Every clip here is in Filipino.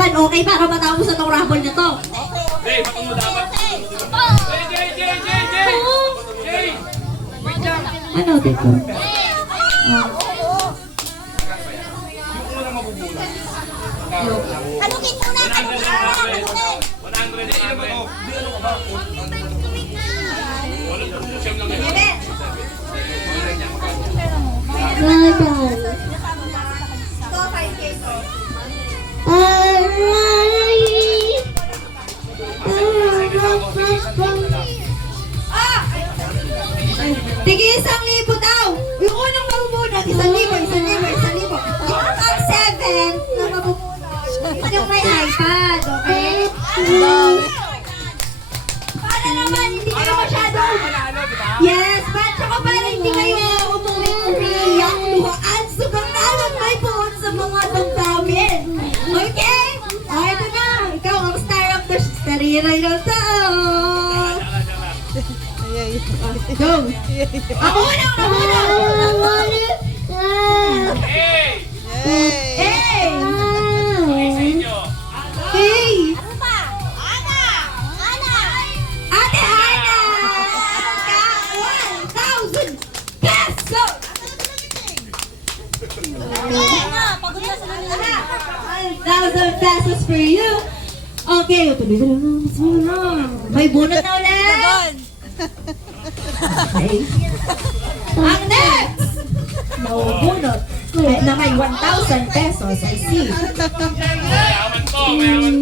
Man, okay para matapos na tong raffle na to. Jay, bakit mo dapat? Jay! Wait lang! Ano dito? Yung unang mabubula. Talukin muna! Talukin muna! 100. Eh, ilan ba to? Di ano ka ba? Walang siyam lang yun. Bebe! Tige 1,000 daw! Yung unang mabubunot, 1,000. Yung ang 7 na mabubunot, yung may iPad, okay? Para naman, hindi kayo masyado. Yes, but saka para hindi kayo umuwi-uwiyak, luhaan sa bangalan may buon sa mga damdamin. Okay? O, ito na. Ikaw ang star of the Starira yung tao. Go! Ako unang Hey! Hey! Ay, sa inyo. Hey! Ano pa? Ana! Ana! Ate Ana! Ka 1,000 pesos! Ana! Pagod na sa kanila. 1,000 pesos for you. Okay, tuloy na lang. Mas wala. May bunot na ulit. Okay. Ang next! Mabubunot na may 1,000 pesos. I see. Mayaman to, mayaman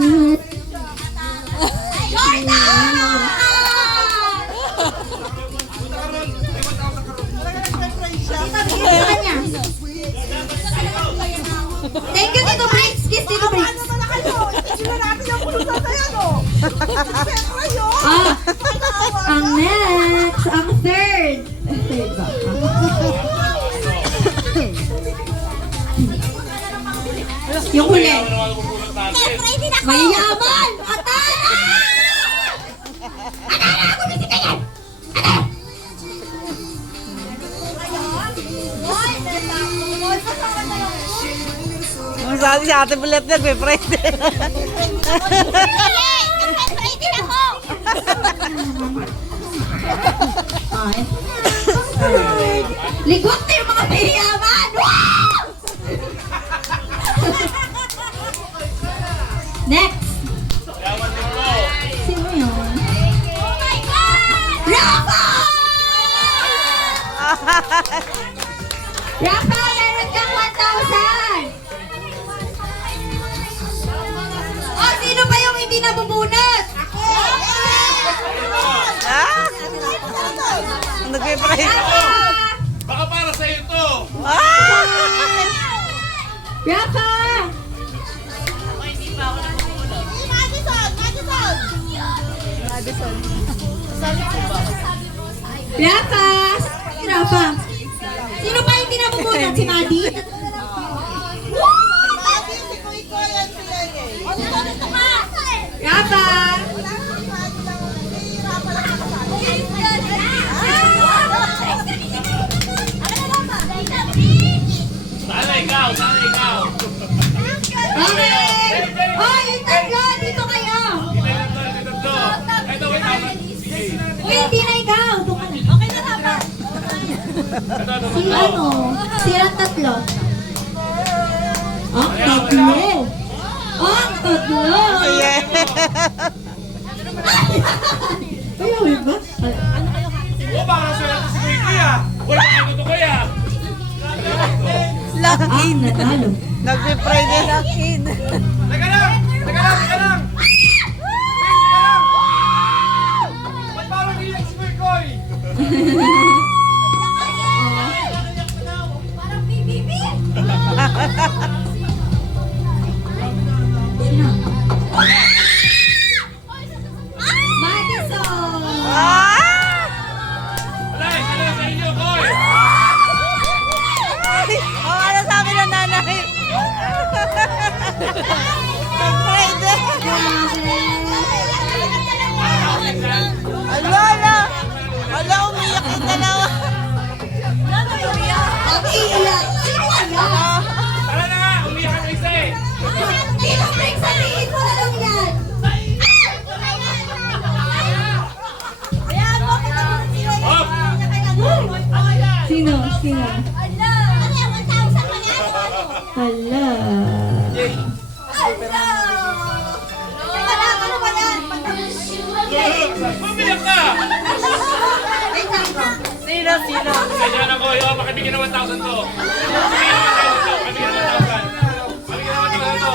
to. Thank you, Tito Briggs. Kiss, Tito Briggs. Ang next, ang third. Third ba? Yung huli. Mayaman naman ang mabubulot natin. Ready na ko! Mayayaman! Atana! Atana! Ako na si Kayan! Ang sabi si Ate Bulet nagpe-friend. Ready na ko! Ay. Ligwak na yung mga mayayaman! Wow! Next! Mayaman dito. Sino yun? Oh my God! Rafa! Rafa, meron kang 1,000! Oh, sino pa yung hindi nabubunot? Ako! Ah! Nagpe-friend. Rafa! Baka para sa'yo to. Ah! Rafa! Rafa! Rafa! Sino pa hindi nabubunot? Si Maddie? Rafa! Sana ikaw, sana ikaw. Okay! Oh, yung tatlo! Dito kayo! Ito. Ito, wait lang. Sige. Uy, hindi na ikaw! Doon ka na. Okay na Rafa. Ito. Si ano? Silang tatlo. Ang tatlo! Ang tatlo! Yeah. Kaya ulit ba? Oh, baka sa'yo si Kuya. Wala ka ito Kuya. Ah, natalo. Nagpe-friend eh. Teka lang. Ba't parang iyak si Kuya Koy? Parang bibibi. Sino? Madison! Ah! Alay, sila sa inyo, Koy. Oh, ano sabi ng nanay? Nag-friend eh. Ala, ala. Ala, umiyak yung dalawa. Ang iiyak! Sino kaya? Tara na nga, umiyak ang isa eh. Ano ba yan? Bumiyak ka! Wait lang bro. Sino? Pasensya na ko, yung pakibigyan ng 1,000 to. Pakibigyan ng 1,000 to.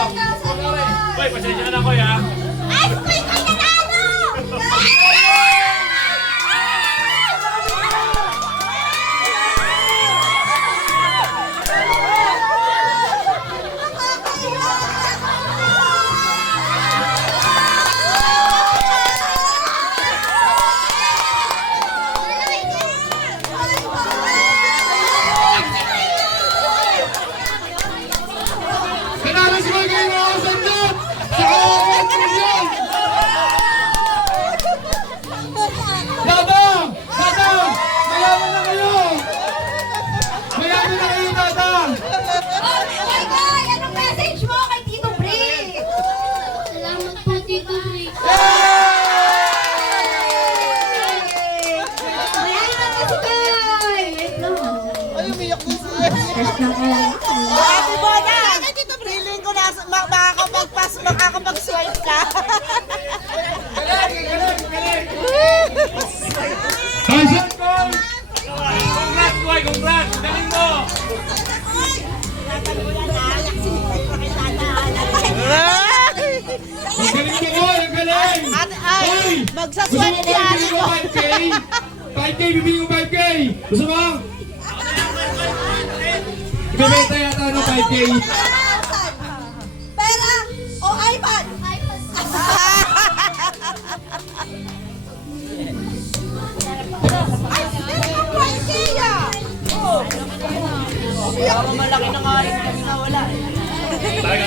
Boy, pasensya na ko ya. Ice cream ay nanalo! Kailangan si Magay na ako sandot! Saka ako yun! Dadang! Dadang! Mayaman na kayo! Mayaman na kayo, Dadang! Oh my God! Anong message mo kay Tito Brie? Salamat po, Tito Rick. Mayaman na si Koy! Wait lang. Ay, umiyak din siya. Test lang ko. Ate Bona! Feeling ko na makakapag-swipe ka. Tyson Cole! Congrats, boy! Congrats! Galing mo! Ang galing mo ko! Ang galing! Ate, ay, Hoy! magsaswipe Gusto si mo ate bibili ko. mo 5K? 5K, bibili mo 5K! Gusto mo? Ibebenta yata ng 5K. Pera o iPad? Malaki na nga rin kami nawala. Talagang